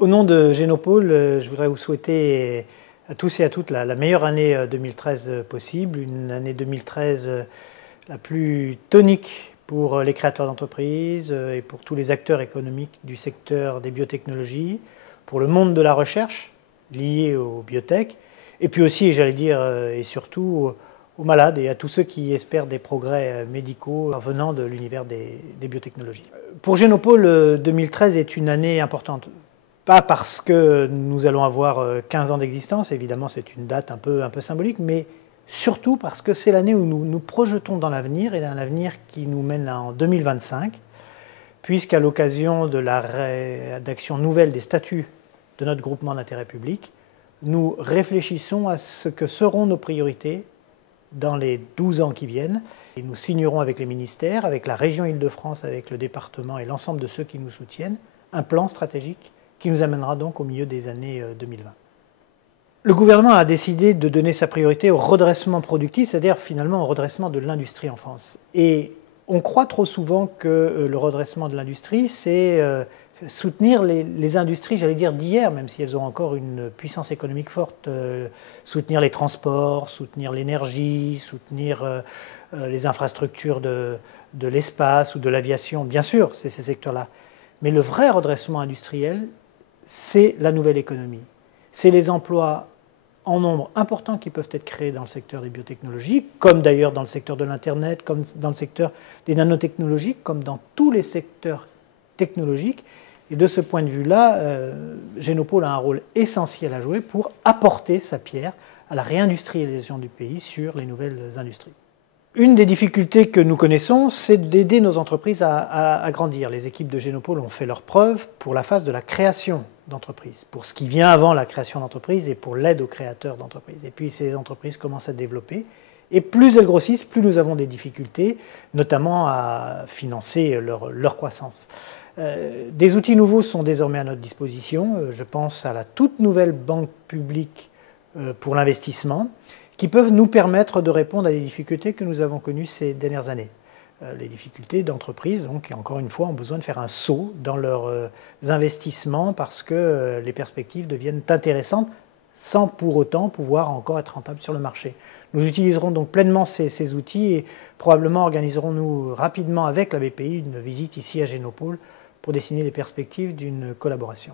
Au nom de Génopôle, je voudrais vous souhaiter à tous et à toutes la meilleure année 2013 possible, une année 2013 la plus tonique pour les créateurs d'entreprises et pour tous les acteurs économiques du secteur des biotechnologies, pour le monde de la recherche lié aux biotech, et puis aussi, j'allais dire, et surtout aux malades et à tous ceux qui espèrent des progrès médicaux venant de l'univers des biotechnologies. Pour Génopôle, 2013 est une année importante. Pas parce que nous allons avoir 15 ans d'existence, évidemment c'est une date un peu symbolique, mais surtout parce que c'est l'année où nous nous projetons dans l'avenir, et un avenir qui nous mène en 2025, puisqu'à l'occasion de la rédaction nouvelle des statuts de notre groupement d'intérêt public, nous réfléchissons à ce que seront nos priorités dans les 12 ans qui viennent. Et nous signerons avec les ministères, avec la région Île-de-France, avec le département et l'ensemble de ceux qui nous soutiennent, un plan stratégique qui nous amènera donc au milieu des années 2020. Le gouvernement a décidé de donner sa priorité au redressement productif, c'est-à-dire finalement au redressement de l'industrie en France. Et on croit trop souvent que le redressement de l'industrie, c'est soutenir les industries, j'allais dire d'hier, même si elles ont encore une puissance économique forte, soutenir les transports, soutenir l'énergie, soutenir les infrastructures de l'espace ou de l'aviation. Bien sûr, c'est ces secteurs-là. Mais le vrai redressement industriel, c'est la nouvelle économie. C'est les emplois en nombre important qui peuvent être créés dans le secteur des biotechnologies, comme d'ailleurs dans le secteur de l'Internet, comme dans le secteur des nanotechnologies, comme dans tous les secteurs technologiques. Et de ce point de vue-là, Génopôle a un rôle essentiel à jouer pour apporter sa pierre à la réindustrialisation du pays sur les nouvelles industries. Une des difficultés que nous connaissons, c'est d'aider nos entreprises à grandir. Les équipes de Génopôle ont fait leurs preuves pour la phase de la création d'entreprises, pour ce qui vient avant la création d'entreprises et pour l'aide aux créateurs d'entreprises. Et puis ces entreprises commencent à se développer. Et plus elles grossissent, plus nous avons des difficultés, notamment à financer leur croissance. Des outils nouveaux sont désormais à notre disposition. Je pense à la toute nouvelle banque publique pour l'investissement, qui peuvent nous permettre de répondre à des difficultés que nous avons connues ces dernières années. Les difficultés d'entreprises, donc, encore une fois, ont besoin de faire un saut dans leurs investissements parce que les perspectives deviennent intéressantes sans pour autant pouvoir encore être rentables sur le marché. Nous utiliserons donc pleinement ces outils et probablement organiserons-nous rapidement avec la BPI une visite ici à Génopôle pour dessiner les perspectives d'une collaboration.